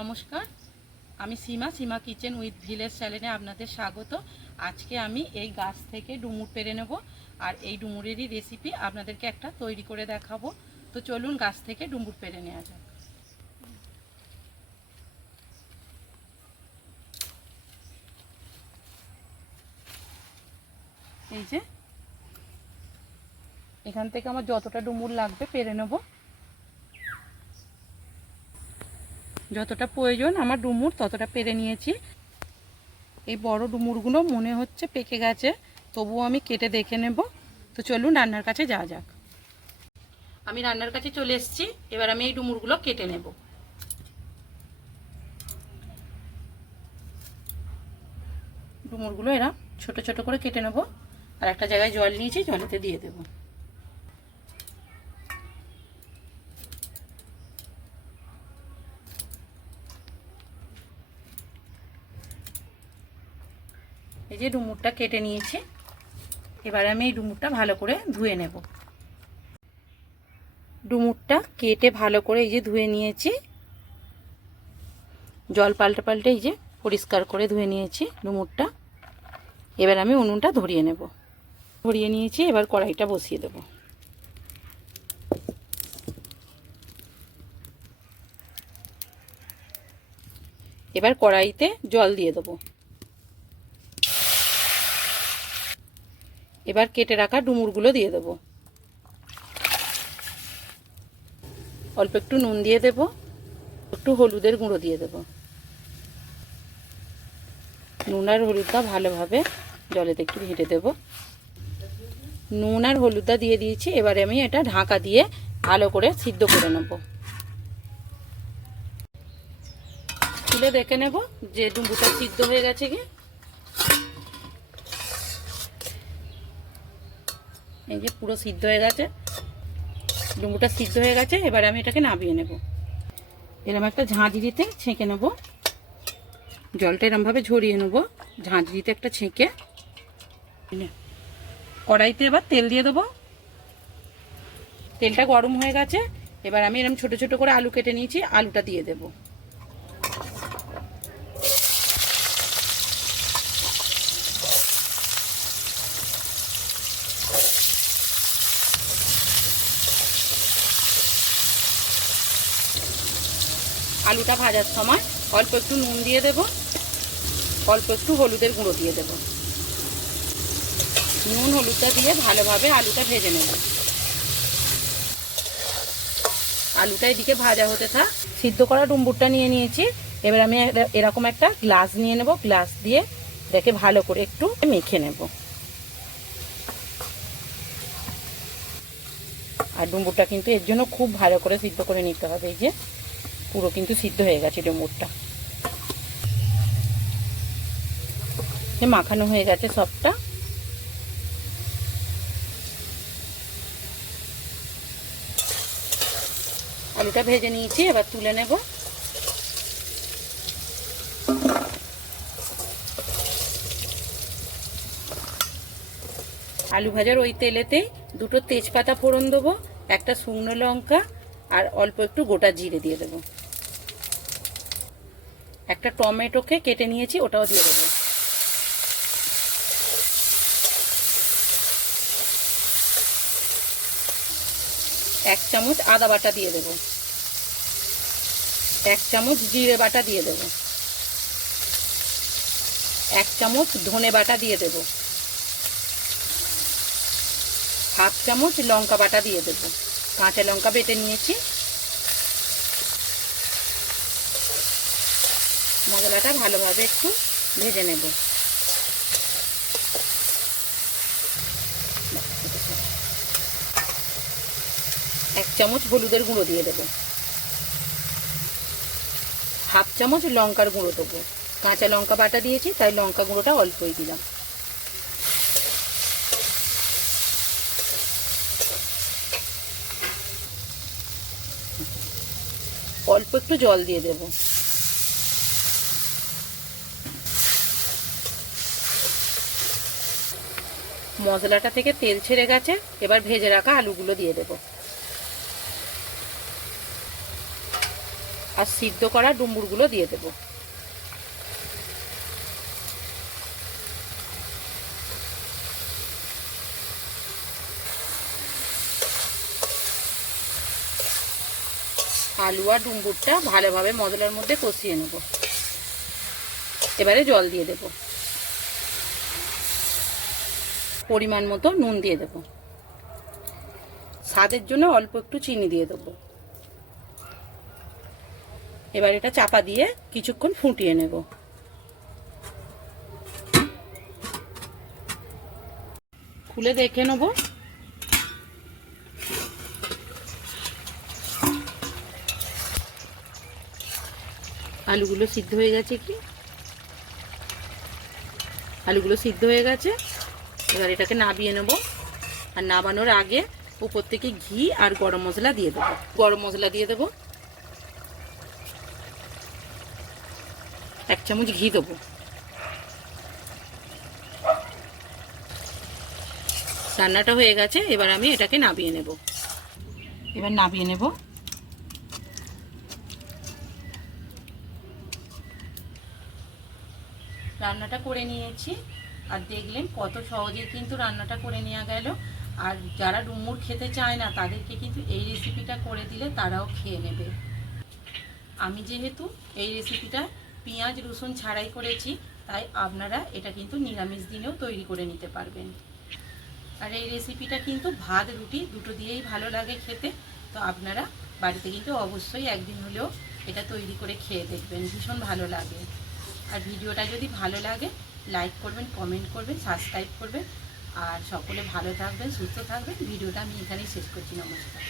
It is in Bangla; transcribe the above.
নমস্কার, আমি সীমা কিচেন উইথ ভিলেজ চ্যানেলে আপনাদের স্বাগত। আজকে আমি এই গাছ থেকে ডুমুর পেড়ে নেব আর এই ডুমুরেরই রেসিপি আপনাদেরকে একটা তৈরি করে দেখাবো। তো চলুন গাছ থেকে ডুমুর পেড়ে নেওয়া যাক। এই যে এখান থেকে আমার যতটা ডুমুর লাগবে পেড়ে নেব, যতটা প্রয়োজন আমার ডুমুর ততটা পেড়ে নিয়েছি। এই বড় ডুমুরগুলো মনে হচ্ছে পেকে গেছে, তবুও আমি কেটে দেখে নেব। তো চলুন রান্নার কাছে যাওয়া যাক। আমি রান্নার কাছে চলে এসেছি, এবার আমি এই ডুমুরগুলো কেটে নেব। ডুমুরগুলো এরা ছোট ছোট করে কেটে নেব আর একটা জায়গায় জল নিয়েছি, জলেতে দিয়ে দেব। এই যে ডুমুরটা কেটে নিয়েছি, এবার আমি এই ডুমুরটা ভালো করে ধুয়ে নেব। ডুমুরটা কেটে ভালো করে এই যে ধুয়ে নিয়েছি, জল পাল্টে পাল্টে এই যে পরিষ্কার করে ধুয়ে নিয়েছি ডুমুরটা। এবার আমি উনুনটা ধরিয়ে নেব। ধরিয়ে নিয়েছি, এবার কড়াইটা বসিয়ে দেব। এবার কড়াইতে জল দিয়ে দেব। এবার কেটে রাখা ডুমুরগুলো দিয়ে দেব। অল্প একটু নুন দিয়ে দেব, একটু হলুদের গুঁড়ো দিয়ে দেব। নুন আর হলুদটা ভালোভাবে জলেতে একটু ঘেঁটে দেব। নুন আর হলুদটা দিয়ে দিয়েছি, এবারে আমি এটা ঢাকা দিয়ে ভালো করে সিদ্ধ করে নেব। তুলে দেখে নেব যে ডুমুরটা সিদ্ধ হয়ে গেছে কি। এই যে পুরো সিদ্ধ হয়ে গেছে, ডুমুরটা সিদ্ধ হয়ে গেছে। এবারে আমি এটাকে নামিয়ে নেব। এরকম একটা ঝাঁঝরিতে ছেঁকে নেব, জলটা এরমভাবে ঝরিয়ে নেব, ঝাঁঝরিতে একটা ছেঁকে। কড়াইতে এবার তেল দিয়ে দেবো। তেলটা গরম হয়ে গেছে, এবার আমি এরকম ছোট ছোট করে আলু কেটে নিয়েছি, আলুটা দিয়ে দেব। আলুটা ভাজার সময় অল্প একটু নুন দিয়ে দেব, অল্প একটু হলুদের গুঁড়ো দিয়ে দেব। নুন হলুদটা দিয়ে ভালোভাবে আলুটা ভেজে নেব। আলুটা এদিকে ভাজা হতে থাক। সিদ্ধ করা ডুমুরটা নিয়ে নিয়েছি, এবার আমি এরকম একটা গ্লাস নিয়ে নেব। গ্লাস দিয়ে এটাকে ভালো করে একটু মেখে নেব। আর ডুমুরটা কিন্তু এর জন্য খুব ভালো করে সিদ্ধ করে নিতে হবে। এই যে পুরো কিন্তু সিদ্ধ হয়ে গেছে ডুমুরটা, মাখানো হয়ে গেছে সবটা। আলুটা ভেজে নিয়েছি, এবার তুলে নেব। আলু ভাজার ওই তেলেতেই দুটো তেজপাতা ফোড়ন দেবো, একটা শুকনো লঙ্কা আর অল্প একটু গোটা জিরে দিয়ে দেবো। একটা টমেটোকে কেটে নিয়েছি, ওটাও দিয়ে দেবো। এক চামচ আদা বাটা দিয়ে দেবো, এক চামচ জিরে বাটা দিয়ে দেবো, এক চামচ ধনে বাটা দিয়ে দেবো, হাফ চামচ লঙ্কা বাটা দিয়ে দেবো। কাঁচা লঙ্কা বেটে নিয়েছি। মশলাটা ভালোভাবে একটু ভেজে নেব। এক চামচ হলুদের গুঁড়ো দিয়ে দেবো, হাফ চামচ লঙ্কার গুঁড়ো দেবো। কাঁচা লঙ্কা বাটা দিয়েছি, তাই লঙ্কা গুঁড়োটা অল্পই দিলাম। অল্প একটু জল দিয়ে দেব। মশলাটা থেকে তেল ছেড়ে গেছে, এবার ভেজে রাখা আলুগুলো দিয়ে দেব। আর সিদ্ধ করা ডুমুরগুলো দিয়ে দেবো। আলু আর ডুমুরটা ভালোভাবে মশলার মধ্যে কষিয়ে নেব। এবারে জল দিয়ে দেব, পরিমাণ মতো নুন দিয়ে দেব, স্বাদের জন্য অল্প একটু চিনি দিয়ে দেবো। এবার এটা চাপা দিয়ে কিছুক্ষণ ফুটিয়ে নেব। খুলে দেখে নেব। আলুগুলো সিদ্ধ হয়ে গেছে কি? আলুগুলো সিদ্ধ হয়ে গেছে। এবার এটাকে নাবিয়ে নেব। আর নাবানোর আগে উপর থেকে ঘি আর গরম মশলা দিয়ে দেবো। গরম মশলা দিয়ে দেবো, 1 চামচ ঘি দেবো। রান্নাটা হয়ে গেছে, এবার আমি এটাকে নাবিয়ে নেব। এবার নাবিয়ে নেব। রান্নাটা করে নিয়েছি, আর দেখলেন কত সহজে কিন্তু রান্নাটা করে নেওয়া গেল। আর যারা ডুমুর খেতে চায় না তাদেরকে কিন্তু এই রেসিপিটা করে দিলে তারাও খেয়ে নেবে। আমি যেহেতু এই রেসিপিটা পেঁয়াজ রসুন ছাড়াই করেছি, তাই আপনারা এটা কিন্তু নিরামিষ দিনেও তৈরি করে নিতে পারবেন। আর এই রেসিপিটা কিন্তু ভাত রুটি দুটো দিয়েই ভালো লাগে খেতে। তো আপনারা বাড়িতে কিন্তু অবশ্যই একদিন হলেও এটা তৈরি করে খেয়ে দেখবেন, ভীষণ ভালো লাগে। আর ভিডিওটা যদি ভালো লাগে লাইক করবেন, কমেন্ট করবেন, সাবস্ক্রাইব করবেন। আর সকলে ভালো থাকবেন, সুস্থ থাকবেন। ভিডিওটা আমি এখানেই শেষ করছি। নমস্কার।